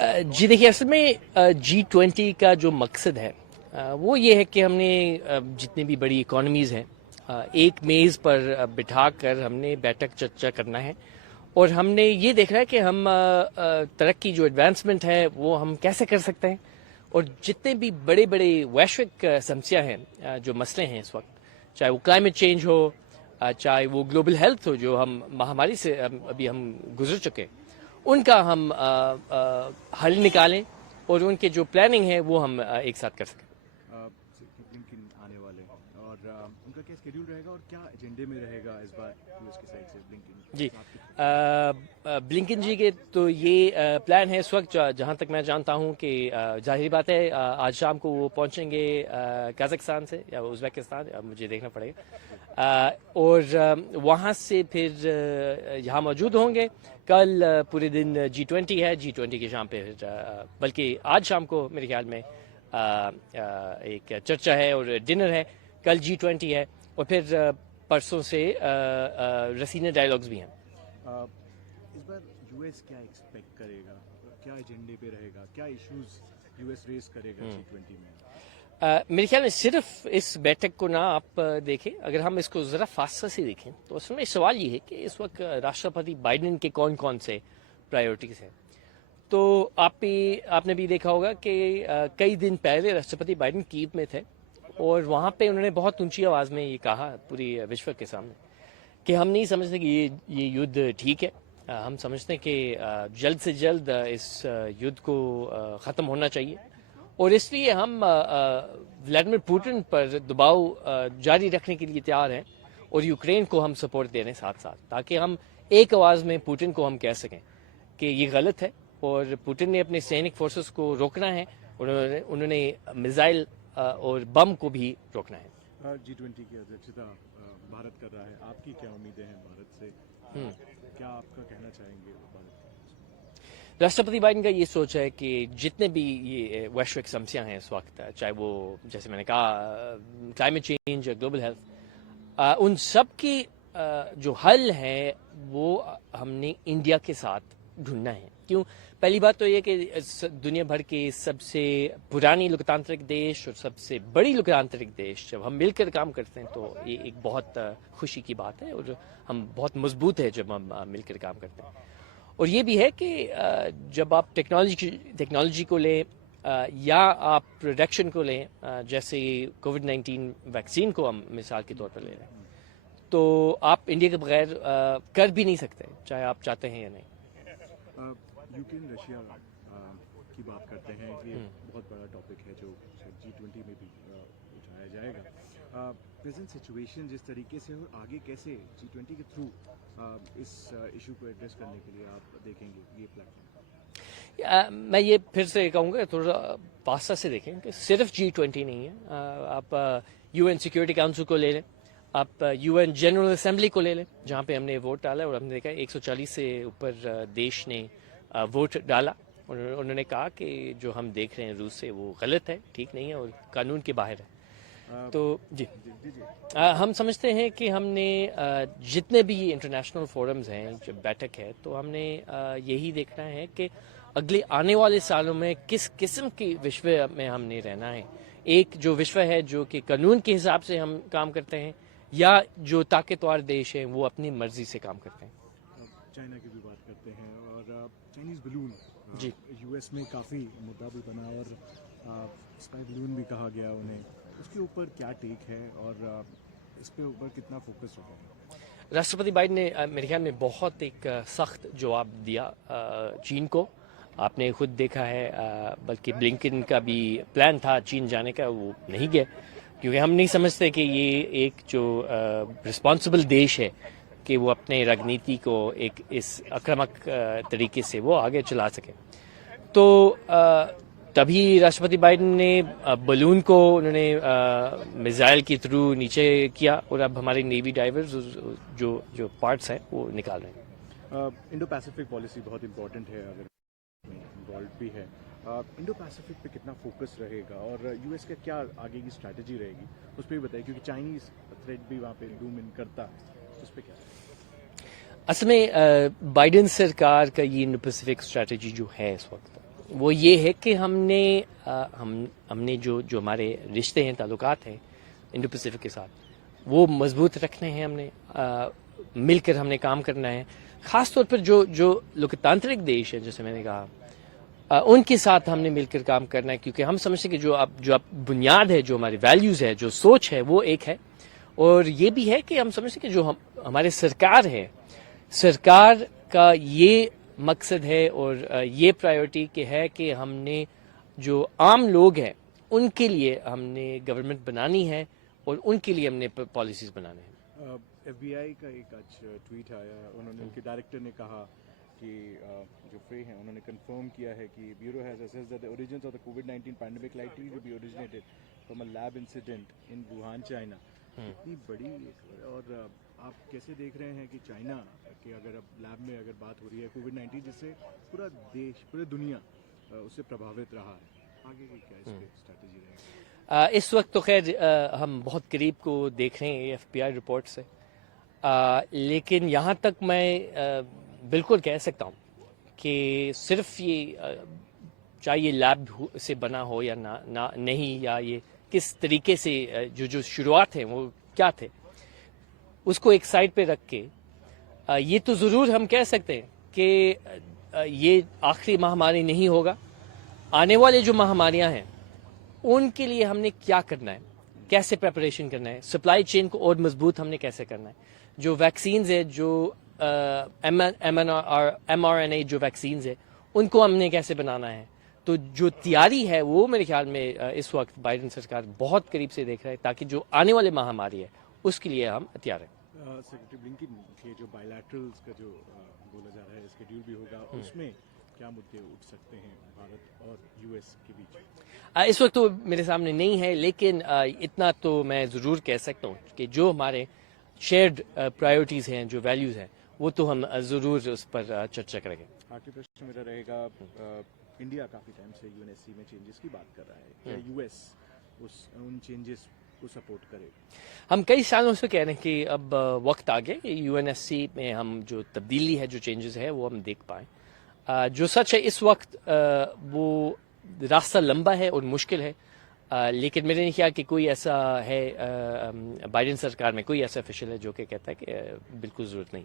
जी देखिए, असल में G20 का जो मकसद है वो ये है कि हमने जितनी भी बड़ी इकोनॉमीज़ हैं एक मेज़ पर बिठाकर हमने बैठक चर्चा करना है और हमने ये देखना है कि हम तरक्की जो एडवांसमेंट है वो हम कैसे कर सकते हैं और जितने भी बड़े बड़े वैश्विक समस्या हैं जो मसले हैं इस वक्त, चाहे वो क्लाइमेट चेंज हो, चाहे वो ग्लोबल हेल्थ हो जो हम महामारी से अभी हम गुजर चुके हैं, उनका हम हल निकालें और उनके जो प्लानिंग है वो हम एक साथ कर सकें। ब्लिंकन आने वाले हैं और उनका क्या शेड्यूल रहेगा और क्या एजेंडे में रहेगा इस बार यूएस की साइड से ब्लिंकन जी, ब्लिंकन जी के तो ये प्लान है इस वक्त, जहाँ तक मैं जानता हूँ कि जाहिर बात है आज शाम को वो पहुँचेंगे कजाकिस्तान से या उज़्बेकिस्तान, मुझे देखना पड़ेगा, और वहाँ से फिर यहाँ मौजूद होंगे। कल पूरे दिन G20 है, G20 की शाम पे फिर बल्कि आज शाम को मेरे ख्याल में एक चर्चा है और डिनर है। कल G20 है और फिर परसों से रसीना डायलॉग्स भी हैं। इस बार यूएस क्या एक्सपेक्ट करेगा, क्या एजेंडे पे रहेगा, क्या इश्यूज यूएस रेस करेगा G20 में? मेरे ख्याल में सिर्फ इस बैठक को ना आप देखें, अगर हम इसको ज़रा फासला से देखें तो असल में सवाल ये है कि इस वक्त राष्ट्रपति बाइडेन के कौन कौन से प्रायोरिटीज़ हैं। तो आपने भी देखा होगा कि कई दिन पहले राष्ट्रपति बाइडेन कीव में थे और वहाँ पे उन्होंने बहुत ऊंची आवाज़ में ये कहा पूरी विश्व के सामने कि हम नहीं समझते कि ये युद्ध ठीक है। हम समझते हैं कि जल्द से जल्द इस युद्ध को ख़त्म होना चाहिए और इसलिए हम व्लादिमीर पुतिन पर दबाव जारी रखने के लिए तैयार हैं और यूक्रेन को हम सपोर्ट दे रहे हैं साथ साथ, ताकि हम एक आवाज़ में पुतिन को हम कह सकें कि ये गलत है और पुतिन ने अपने सैनिक फोर्सेस को रोकना है और उन्होंने मिसाइल और बम को भी रोकना है। G20 की अध्यक्षता भारत कर रहा है, आपकी क्या उम्मीदें हैं भारत से? क्या आपका कहना चाहेंगे भारत? राष्ट्रपति बाइडेन का ये सोच है कि जितने भी ये वैश्विक समस्या हैं इस वक्त, चाहे वो जैसे मैंने कहा क्लाइमेट चेंज, ग्लोबल हेल्थ, उन सब की जो हल है वो हमने इंडिया के साथ ढूंढना है। क्यों? पहली बात तो ये कि दुनिया भर के सबसे पुरानी लोकतांत्रिक देश और सबसे बड़ी लोकतांत्रिक देश जब हम मिलकर काम करते हैं तो ये एक बहुत खुशी की बात है और हम बहुत मजबूत है जब हम मिलकर काम करते हैं। और ये भी है कि जब आप टेक्नोलॉजी को लें या आप प्रोडक्शन को लें, जैसे कोविड-19 वैक्सीन को हम मिसाल के तौर पर ले रहे हैं, तो आप इंडिया के बगैर कर भी नहीं सकते, चाहे आप चाहते हैं या नहीं। यूक्रेन रशिया की बात करते हैं, ये बहुत बड़ा टॉपिक है जो G20 में भी उठाया जाएगा। प्रेजेंट सिचुएशन जिस तरीके से और आगे कैसे G20 के थ्रू इस इशू को एड्रेस करने के लिए आप देखेंगे ये प्लेटफॉर्म? मैं ये फिर से कहूँगा थोड़ा पासा से देखें कि सिर्फ G20 नहीं है, आप UN सिक्योरिटी काउंसिल को ले लें, आप UN जनरल असेंबली को ले लें जहाँ पे हमने वोट डाला और हमने देखा 140 से ऊपर देश ने वोट डाला। उन्होंने कहा कि जो हम देख रहे हैं रूस से वो गलत है, ठीक नहीं है और कानून के बाहर है। तो जी, हम समझते हैं कि हमने जितने भी इंटरनेशनल फोरम्स हैं, जब बैठक है तो हमने यही देखना है कि अगले आने वाले सालों में किस किस्म की विश्व में हमने रहना है। एक जो विश्व है जो कि कानून के हिसाब से हम काम करते हैं या जो ताकतवर देश हैं वो अपनी मर्जी से काम करते हैं। चाइना की भी बात करते हैं और चाइनीज बलून जी, यूएस में काफ़ी मुद्दा भी बना और स्काई बलून भी कहा गया उन्हें, उसके ऊपर क्या टेक है और इस पे ऊपर कितना फोकस होगा? राष्ट्रपति बाइडेन ने मेरे ख्याल में बहुत एक सख्त जवाब दिया चीन को। आपने खुद देखा है, बल्कि ब्लिंकन का भी प्लान था चीन जाने का, वो नहीं गए क्योंकि हम नहीं समझते कि ये एक जो रिस्पॉन्सिबल देश है कि वो अपने राजनीति को एक इस आक्रामक तरीके से वो आगे चला सके। तो तभी राष्ट्रपति बाइडेन ने बलून को उन्होंने मिसाइल के थ्रू नीचे किया और अब हमारे नेवी डाइवर्स जो पार्ट्स हैं वो निकाल रहे हैं। इंडो पैसिफिक पॉलिसी बहुत इंपॉर्टेंट है, अगर इन्वॉल्व भी है। इंडो पैसिफिक पे कितना फोकस रहेगा और यूएस का क्या आगे की स्ट्रैटेजी रहेगी उस पर भी बताइए, क्योंकि चाइनीज थ्रेट भी वहाँ पे लूम इन करता है, उस पर क्या? असल में बाइडेन सरकार का ये इंडो पैसिफिक स्ट्रैटेजी जो है इस वक्त वो ये है कि हमने जो हमारे रिश्ते हैं, ताल्लुकात हैं इंडो पैसिफिक के साथ, वो मजबूत रखने हैं। हमने मिलकर हमने काम करना है। ख़ास तौर पर जो लोकतांत्रिक देश हैं, जैसे मैंने कहा, उनके साथ हमने मिलकर काम करना है, क्योंकि हम समझते हैं कि जो बुनियाद है, जो हमारी वैल्यूज़ है, जो सोच है, वो एक है। और ये भी है कि हम समझते हैं कि जो हमारे सरकार है, सरकार का ये मकसद है और ये प्रायोरिटी के है कि हमने जो आम लोग हैं उनके लिए हमने गवर्नमेंट बनानी है और उनके लिए हमने पॉलिसीज़ बनाने हैं। FBI का एक आज ट्वीट आया, उन्होंने उनके डायरेक्टर ने कहा कि जो फ्रे हैं उन्होंने कंफर्म किया है कि bureau has assessed that the origins of the कोविड-19 pandemic likely to be originated from a lab incident in Wuhan, China. इतनी बड़ी, और आप कैसे देख रहे हैं कि चाइना के अगर अब लैब में अगर बात हो रही है कोविड-19, जिससे पूरा देश, पूरी दुनिया उससे प्रभावित रहा है, आगे की क्या इसकी स्ट्रैटेजी रहेगी? इस वक्त तो खैर हम बहुत करीब को देख रहे हैं FBI रिपोर्ट से, लेकिन यहाँ तक मैं बिल्कुल कह सकता हूँ कि सिर्फ ये चाहे ये लैब से बना हो या ना नहीं, या ये किस तरीके से जो शुरुआत है वो क्या थे, उसको एक साइड पे रख के ये तो ज़रूर हम कह सकते हैं कि ये आखिरी महामारी नहीं होगा। आने वाले जो महामारियां हैं उनके लिए हमने क्या करना है, कैसे प्रिपरेशन करना है, सप्लाई चेन को और मजबूत हमने कैसे करना है, जो वैक्सीन्स है, जो mRNA जो वैक्सीन्स है, उनको हमने कैसे बनाना है। तो जो तैयारी है वो मेरे ख्याल में इस वक्त बाइडेन सरकार बहुत करीब से देख रहा है, ताकि जो आने वाले महामारी है उसके लिए हम तैयार हैं। सेक्रेटरी ब्लिंकन के जो बायलैटरल्स का जो बोला जा रहा है स्केड्यूल भी होगा, उसमें क्या मुद्दे उठ सकते हैं भारत और US के बीच? इस वक्त तो मेरे सामने नहीं है, लेकिन इतना तो मैं ज़रूर कह सकता हूँ कि जो हमारे शेयर्ड प्रायोरिटीज़ हैं, जो वैल्यूज़ हैं, वो तो हम ज़रूर उस पर चर्चा करेंगे। आखिरी प्रश्न मेरा रहेगा, इंडिया काफ़ी टाइम से UNSC में चेंजेस की बात कर रहा है, क्या US उन चेंजेस को सपोर्ट करे? हम कई सालों से कह रहे हैं कि अब वक्त आ गया कि UNSC में हम जो तब्दीली है, जो चेंजेस है, वो हम देख पाएँ। जो सच है इस वक्त वो रास्ता लंबा है और मुश्किल है, लेकिन मेरे नहीं ख्याल कि कोई ऐसा है बाइडेन सरकार में कोई ऐसा ऑफिशियल है जो कि कहता है कि बिल्कुल ज़रूरत नहीं।